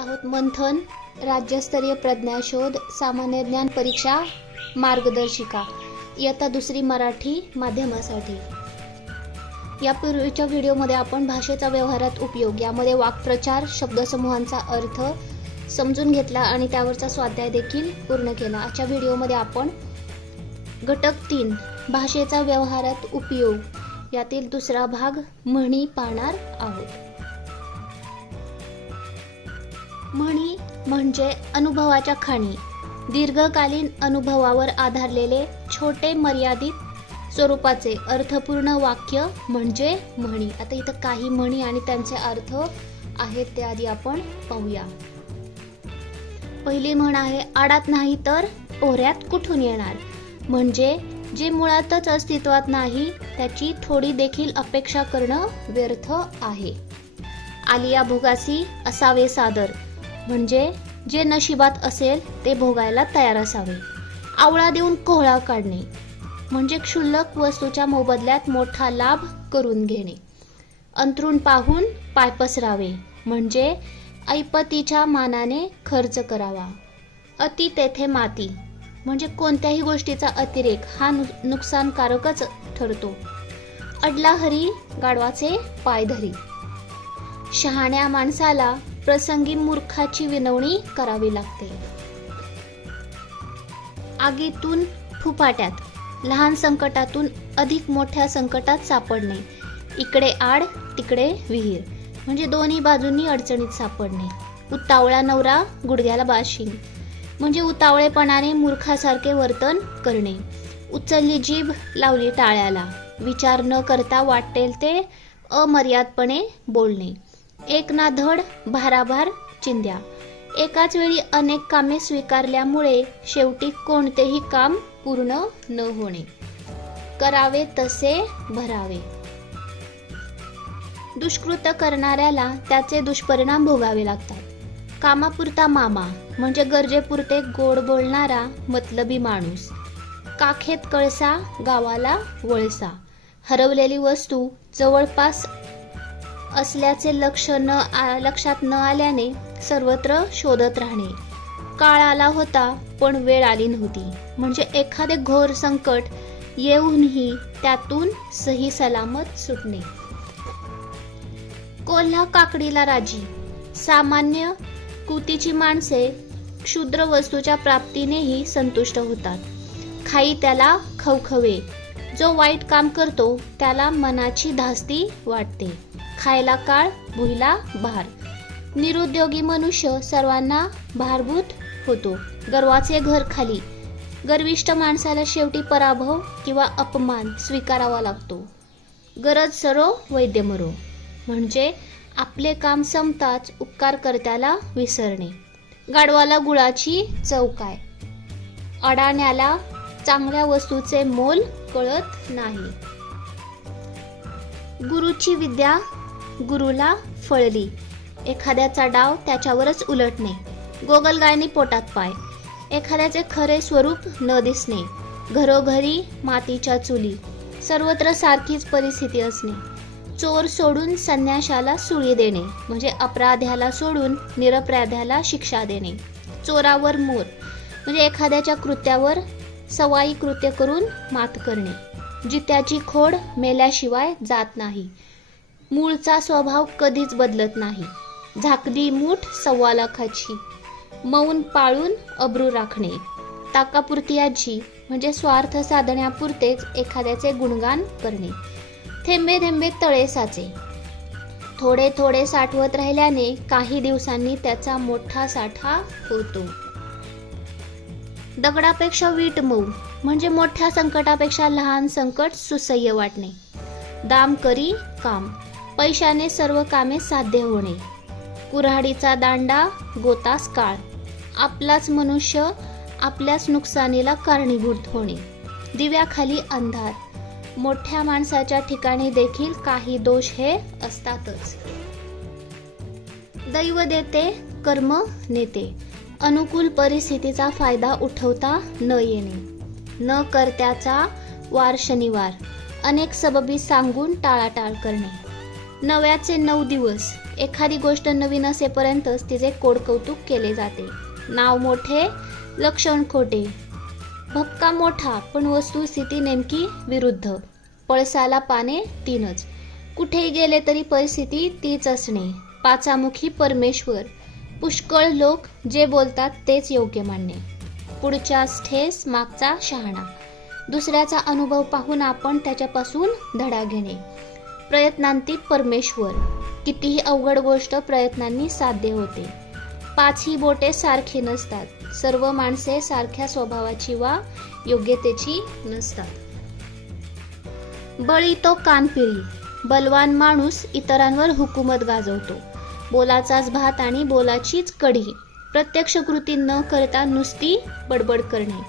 आहोत मंथन राज्यस्तरीय प्रज्ञाशोध सामान्य ज्ञान परीक्षा मार्गदर्शिका इयत्ता दुसरी मराठी माध्यमासाठी। यापूर्वीच्या व्हिडिओमध्ये आपण भाषेचा व्यवहारात उपयोग यामध्ये वाक्प्रचार शब्दसमूहांचा अर्थ समजून घेतला आणि त्यावरचा स्वाध्याय देखील पूर्ण केला। आजच्या व्हिडिओमध्ये आपण घटक 3 भाषेचा व्यवहारात उपयोग यातील दुसरा भाग म्हणी पाहणार आहोत। म्हणी म्हणजे अनुभवाच्या खाणी, दीर्घकालीन अनुभवावर आधारलेले छोटे मर्यादित स्वरूपाचे अर्थपूर्ण वाक्य म्हणजे म्हणी। आता इथं काही म्हणी आणि त्यांचे अर्थ आहेत ते आधी आपण पाहूया। पहिली म्हण आहे आडात नाही तर ओऱ्यात कुठून येणार, म्हणजे जे मुळातच अस्तित्वात नाही त्याची थोडी देखील अपेक्षा करणं व्यर्थ आहे। आलिया भोगासी असावे सादर, म्हणजे जे नशिबात असेल ते भोगायला तयार असावे। आवळा देऊन कोहळा काढणे, म्हणजे क्षुल्लक वस्तूच्या मोबदल्यात मोठा लाभ करून घेणे। अंथरूण पाहून पाय पसरावे, म्हणजे ऐपतीच्या मानाने खर्च करावा। अति तेथे माती, म्हणजे कोणत्याही गोष्टीचा अतिरेक हा नुकसानकारकच ठरतो। अडला हरी गाढवाचे पाय धरी, शहाण्या माणसाला प्रसंगी मूर्खाची विनवणी करावी लागते। आगीतून फुफाट्यात, लहान संकटातून अधिक मोठ्या संकटात सापडणे। इकडे आड तिकडे विहीर, म्हणजे दोन्ही बाजूंनी अडचणीत सापडणे। उतावळा नवरा गुडघ्याला बाशिंग, म्हणजे उतावळेपणाने मूर्खासारखे वर्तन करणे। उचलली जीभ लावली टाळ्याला, विचार न करता वाटेल ते अमर्यादपणे बोलणे। एक ना धड भाराभार चिंध्या, एकाच वेळी अनेक कामे स्वीकारल्यामुळे शेवटी कोणतेही काम पूर्ण न होणे। करावे तसे भरावे, दुष्कृत करणाऱ्याला त्याचे दुष्परिणाम भोगावे लागतात। कामापुरता मामा, म्हणजे गरजेपुरते गोड बोलणारा मतलबी माणूस। काखेत कळसा गावाला वळसा, हरवलेली वस्तू जवळपास असल्याचे लक्षात न आल्याने सर्वत्र शोधत राहणे। काळ आला होता पण वेळ आली नव्हती, म्हणजे एखादे घोर संकट येऊनही त्यातून सही सलामत सुटणे। कोल्हा काकडीला राजी, सामान्य कृतीची माणसे क्षुद्र वस्तूच्या प्राप्तीनेही संतुष्ट होतात। खाई त्याला खवखवे, जो वाईट काम करतो त्याला मनाची धास्ती वाटते। खायला काळ भुईला भार, निरुद्योगी मनुष्य सर्वांना भारभूत होतो। गर्वाचे घर खाली, गर्विष्ठ माणसाला शेवटी पराभव किंवा अपमान स्वीकारावा लागतो। गरज सरो वैद्य मरो, म्हणजे आपले काम संपताच उपकारकर्त्याला विसरणे। गाढवाला गुळाची चव काय, अडाण्याला चांगल्या वस्तूचे मोल कळत नाही। गुरुची विद्या गुरुला फळली, एखाद्याचा डाव त्याच्यावरच उलटणे। गोगलगायनी पोटात पाय, एखाद्याचे खरे स्वरूप न दिसणे। घरोघरी मातीच्या चुली, सर्वत्र सारखीच परिस्थिती असणे। चोर सोडून संन्याशाला सुळी देणे, म्हणजे अपराध्याला सोडून निरपराध्याला शिक्षा देणे। चोरावर मोर, म्हणजे एखाद्याच्या कृत्यावर सवाई कृत्य करून मात करणे। जित्याची खोड मेल्याशिवाय जात नाही, मूळचा स्वभाव कधीच बदलत नाही। झाकली मूठ 1.25 लाखाची, मौन पाळून अब्रू राखणे। ताकापुरती आजी, म्हणजे स्वार्थ साधण्यापुरतेच एखाद्याचे गुणगान करणे। थेंबे थेंबे तळे साचे, थोडे थोडे साठवत राहिल्याने काही दिवसांनी त्याचा मोठा साठा होतो। दगडापेक्षा वीट मऊ, म्हणजे मोठ्या संकटापेक्षा लहान संकट सुसह्य वाटणे। दाम करी काम, पैशाने सर्व कामे साध्य होणे। कुऱ्हाडीचा दांडा गोतास काळ, आपलाच मनुष्य आपल्याच नुकसानीला कारणीभूत होणे। दिव्याखाली अंधार, मोठ्या माणसाच्या ठिकाणी देखील काही दोष हे असतातच। दैव देते कर्म नेते, अनुकूल परिस्थितीचा फायदा उठवता न येणे। न करत्याचा वार शनिवार, अनेक सबबी सांगून टाळाटाळ करणे। नव्याचे 9 दिवस, एखादी गोष्ट नवीन असेपर्यंतच तिचे कोडकौतुक केले जाते. नाव मोठे, लक्षण खोटे. भपका मोठा पण वस्तुस्थिती नेमकी विरुद्ध. पळसाला पाने तीनच. कुठेही गेले तरी परिस्थिती तीच असणे. पाचामुखी परमेश्वर. पुष्कळ लोक जे बोलतात तेच योग्य मानणे. पुढच्याच ठेस मागचा शहाणा. दुसऱ्याचा अनुभव पाहून आपण त्याच्यापासून धडा घेणे. प्रयत्नांती परमेश्वर. कितीही अवघड गोष्ट प्रयत्नांनी साध्य होते. पाचही बोटे सारखी नसतात. सर्व माणसे सारख्या स्वभावाची वा योग्यतेची नसतात. बळी तो कानपिळी. बलवान माणूस इतरांवर हुकूमत गाजवतो. बोलाचाच भात आणि बोलाचीच कढी. प्रत्यक्ष कृती न करता नुसती बडबड करणे.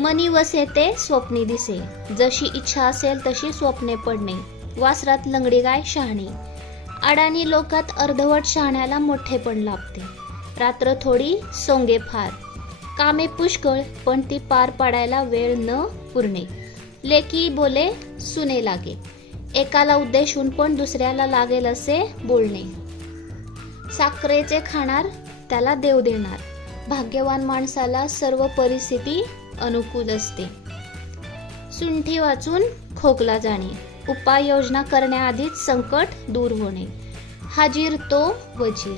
मनी वसे ते स्वप्नी दिसे. जशी इच्छा असेल तशी स्वप्ने पडणे. वासरात लंगडी गाय शहाणी. अडाणी लोकात अर्धवट शहाण्याला मोठेपण लाभते. रात्र थोडी सोंगे फार. कामे पुष्कळ पण ती पार पाडायला वेळ न पुरणे. लेकी बोले सुने लागे. एकाला उद्देशून पण दुसऱ्याला लागेल असे बोलणे. साखरेचे खाणार त्याला देव देणार. भाग्यवान माणसाला सर्व परिस्थिती अनुकूल असते. सुंठी वाचून खोकला जाणे. उपाययोजना करण्याआधीच संकट दूर होणे. हाजीर तो वजीर.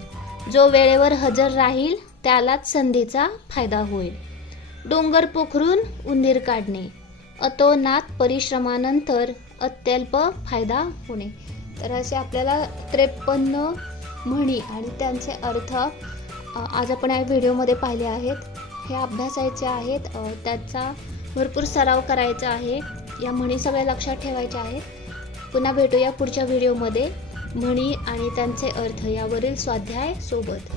जो वेळेवर हजर राहील त्यालाच संधीचा फायदा होईल. डोंगर पोखरून उंदीर काढणे. अतोनात परिश्रमानंतर अत्यल्प फायदा होणे. तर असे आपल्याला 53 म्हणी आणि त्यांचे अर्थ आज आपण या व्हिडिओमध्ये पाहिले आहेत. हे अभ्यासायचे आहेत. त्याचा भरपूर सराव करायचा आहे. या म्हणी सगळ्या लक्षात ठेवायच्या आहेत. पुन्हा भेटूया पुढच्या व्हिडिओमध्ये म्हणी आणि त्यांचे अर्थ यावरील स्वाध्याय सोबत.